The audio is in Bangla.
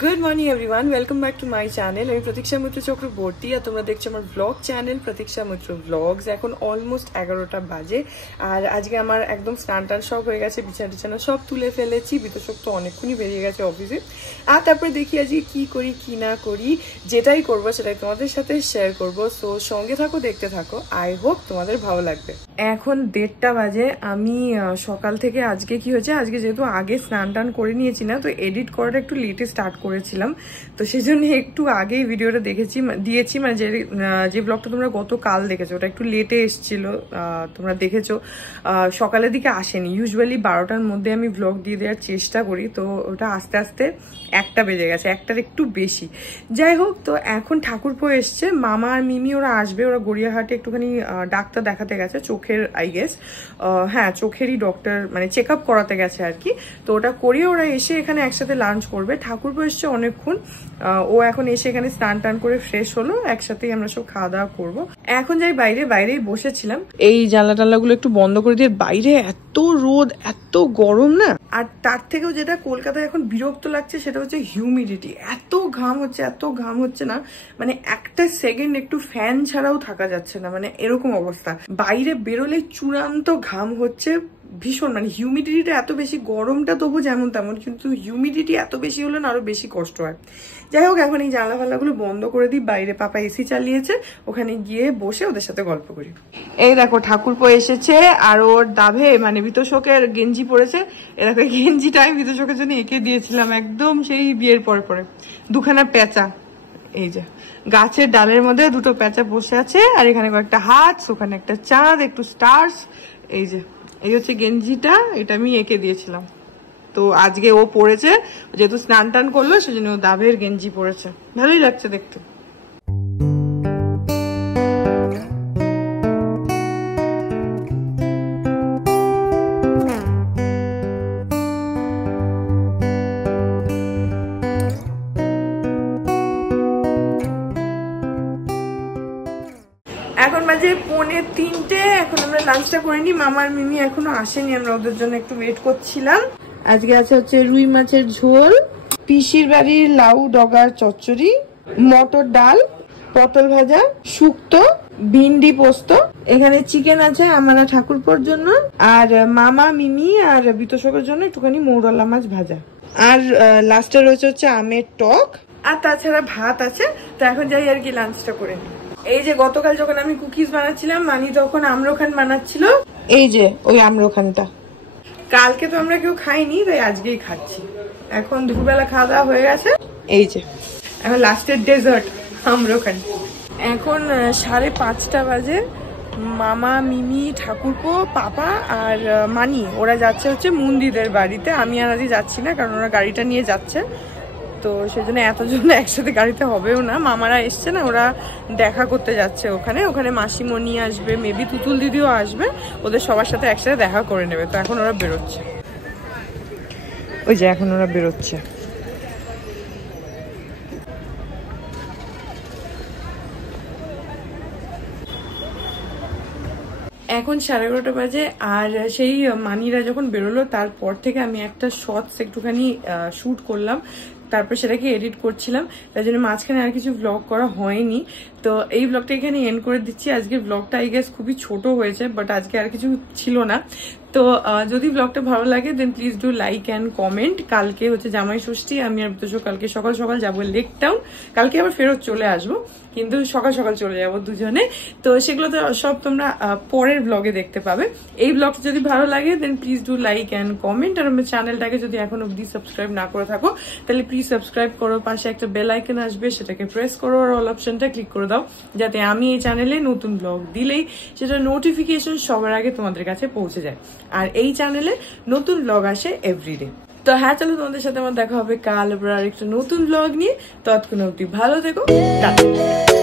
Good morning everyone, welcome back to my channel. আমি প্রতীক্ষা মিত্র চক্রবর্তী আর তোমরা দেখছো আমার ব্লগ চ্যানেল প্রতীক্ষা মিত্র ব্লগস। এখন অলমোস্ট 11টা বাজে আর আজকে আমার একদম স্নান টান সব হয়ে গেছে, বিছানা টিছানা সব তুলে ফেলেছি। বিতোষক তো অনেকক্ষণই বেরিয়ে গেছে অফিসে। আর তারপরে দেখি আজকে কি করি কি না করি, যেটাই করবো সেটাই তোমাদের সাথে শেয়ার করবো। সো সঙ্গে থাকো, দেখতে থাকো, আই হোপ তোমাদের ভালো লাগবে। এখন 1:30টা বাজে। আমি সকাল থেকে আজকে কি হয়েছে, আজকে যেহেতু আগে স্নান টান করে নিয়েছি না, তো এডিট করাটা একটু লেটে স্টার্ট করেছিলাম, তো সেই জন্য একটু আগেই ভিডিওটা দিয়েছি। মানে যে ব্লগটা তোমরা গতকাল দেখেছো ওটা একটু লেটে এসেছিল, তোমরা দেখেছো। সকালের দিকে আসেনি, ইউজুয়ালি 12টার মধ্যে আমি ব্লগ দিয়ে দেওয়ার চেষ্টা করি, তো ওটা আস্তে আস্তে 1টা বেজে গেছে, 1টার একটু বেশি। যাই হোক, তো এখন ঠাকুরপো এসছে, মামা আর মিমি ওরা আসবে। ওরা গড়িয়াহাটে একটুখানি ডাক্তার দেখাতে গেছে, চোখের আই গেস, হ্যাঁ চোখেরই ডক্টর, মানে চেক আপ করাতে গেছে আর কি। তো ওটা করিয়ে ওরা এসে এখানে একসাথে লাঞ্চ করবে। ঠাকুরপো এসছে অনেকক্ষণ, ও এখন এসে এখানে স্নান টান করে ফ্রেশ হলো, একসাথেই আমরা সব খাওয়া দাওয়া করবো। এখন যাই বাইরেই বসেছিলাম, এই জানলা টানলাগুলো একটু বন্ধ করে দিয়ে, বাইরে এত রোদ এত গরম না। আর তার থেকেও যেটা কলকাতায় এখন বিরক্ত লাগছে সেটা হচ্ছে হিউমিডিটি। এত ঘাম হচ্ছে না, মানে একটা সেকেন্ড একটু ফ্যান ছাড়াও থাকা যাচ্ছে না, মানে এরকম অবস্থা। বাইরে বেরোলে চূড়ান্ত ঘাম হচ্ছে ভীষণ, মানে হিউমিডিটিটা এত বেশি। গরমটা তবু যেমন তেমন, কিন্তু হিউমিডিটি এত বেশি হলে না আরো বেশি কষ্ট হয়। যাই হোক, এখন এই জানলা ফাল্লাগুলো বন্ধ করে দিই। বাইরে পাপা এসি চালিয়েছে, ওখানে গিয়ে বসে ওদের সাথে গল্প করি। এই দেখো ঠাকুরপো এসেছে, আর ওর দাভে মানে বিতোষকের গেঞ্জি পরেছে। এরকম গেঞ্জিটা আমি বিতোষকের জন্য এঁকে দিয়েছিলাম একদম সেই বিয়ের পরে। দুখানা পেঁচা, এই যে গাছের ডালের মধ্যে দুটো পেঁচা বসে আছে, আর এখানে কয়েকটা হাত, ওখানে একটা চাঁদ, একটু স্টার্স। এই হচ্ছে গেঞ্জিটা, এটা আমি এঁকে দিয়েছিলাম। তো আজকে ও পরেছে, যেহেতু স্নান টান করলো সেজন্য ও দাভের গেঞ্জি পরেছে, ভালোই লাগছে দেখতে। এখন বাজে 2:45, এখন আমরা লাঞ্চটা করে নি। মামার মিমি এখনো আসেনি, আমরা ওদের জন্য একটু ওয়েট করছিলাম। আজকে আছে হচ্ছে রুই মাছের ঝোল, পিসির বাড়ির লাউ ডগার চচ্চড়ি, মটর ডাল, পটল ভাজা, শুক্তো, ভিন্ডি পোস্ত। এখানে চিকেন আছে আমার ঠাকুরপোর জন্য, আর মামা মিমি আর বিতোষকের জন্য একটুখানি মৌরলা মাছ ভাজা, আর লাস্টে রয়েছে হচ্ছে আমের টক, আর তাছাড়া ভাত আছে। তো এখন যাই আর কি লাঞ্চটা করে নিই। এই যে গতকাল যখন আমি কুকিজ বানাচ্ছিলাম, মানি তখন আম্রখান বানাচ্ছিল, এই যে ওই আম্রখানটা। কালকে তো আমরা কেউ খাইনি, তাই আজকেই খাচ্ছি। এখন দুপুরবেলা খাওয়া দাওয়া হয়ে গেছে, এই যে এখন লাস্টের ডেজার্ট আম্রখান। এখন 5:30 বাজে। মামা মিমি ঠাকুরপো পাপা আর মানি ওরা যাচ্ছে হচ্ছে মুন্দিদের বাড়িতে। আমি আর আজকে যাচ্ছি না, কারণ ওরা গাড়িটা নিয়ে যাচ্ছে, তো সেজন্য এতজন একসাথে গাড়িতে হবেও না। মামারা এসছে না, ওরা দেখা করতে যাচ্ছে ওখানে মাসিমণি আসবে, মেবি তুতুল দিদিও আসবে, ওদের সবার সাথে একসাথে দেখা করে নেবে। তো এখন ওরা বেরোচ্ছে, ওই যে এখন ওরা বেরোচ্ছে। এখন 11:30 বাজে। আর সেই মানিরা যখন বেরোলো তারপর থেকে আমি একটা শর্টস একটুখানি শুট করলাম, তারপর সেটাকে এডিট করছিলাম, তাই জন্য মাঝখানে আর কিছু ব্লগ করা হয়নি। তো এই ব্লগটা এখানে এন্ড করে দিচ্ছি। আজকের ব্লগটা আই গেস খুবই ছোট হয়েছে, বাট আজকে আর কিছু ছিল না। তো যদি ব্লগটা ভালো লাগে then please do like and comment. কালকে হচ্ছে জামাই ষষ্ঠী, আমি আর বিতোষক কালকে সকাল সকাল যাবো লেক টাউন। কালকে আবার ফেরত চলে আসবো, কিন্তু সকাল সকাল চলে যাবো দুজনে। তো সেগুলো তো সব তোমরা পরের ব্লগে দেখতে পাবে। এই ব্লগটা যদি ভালো লাগে then please do like and comment. আর আমার চ্যানেলটাকে যদি এখন অব্দি সাবস্ক্রাইব না করে থাকো তাহলে প্লিজ সাবস্ক্রাইব করো, পাশে একটা বেল আইকন আসবে, সেটাকে প্রেস করো, আর অল অপশনটা ক্লিক করে দাও, যাতে আমি এই চ্যানেলে নতুন ব্লগ দিলেই সেটা নোটিফিকেশন সবার আগে তোমাদের কাছে পৌঁছে যায়। আর এই চ্যানেলে নতুন ব্লগ আসে এভরিডে। তো হ্যাঁ, চলো তোমাদের সাথে আমার দেখা হবে কাল আবার একটা নতুন ব্লগ নিয়ে। ততক্ষণ অবধি ভালো থেকো, টাটা।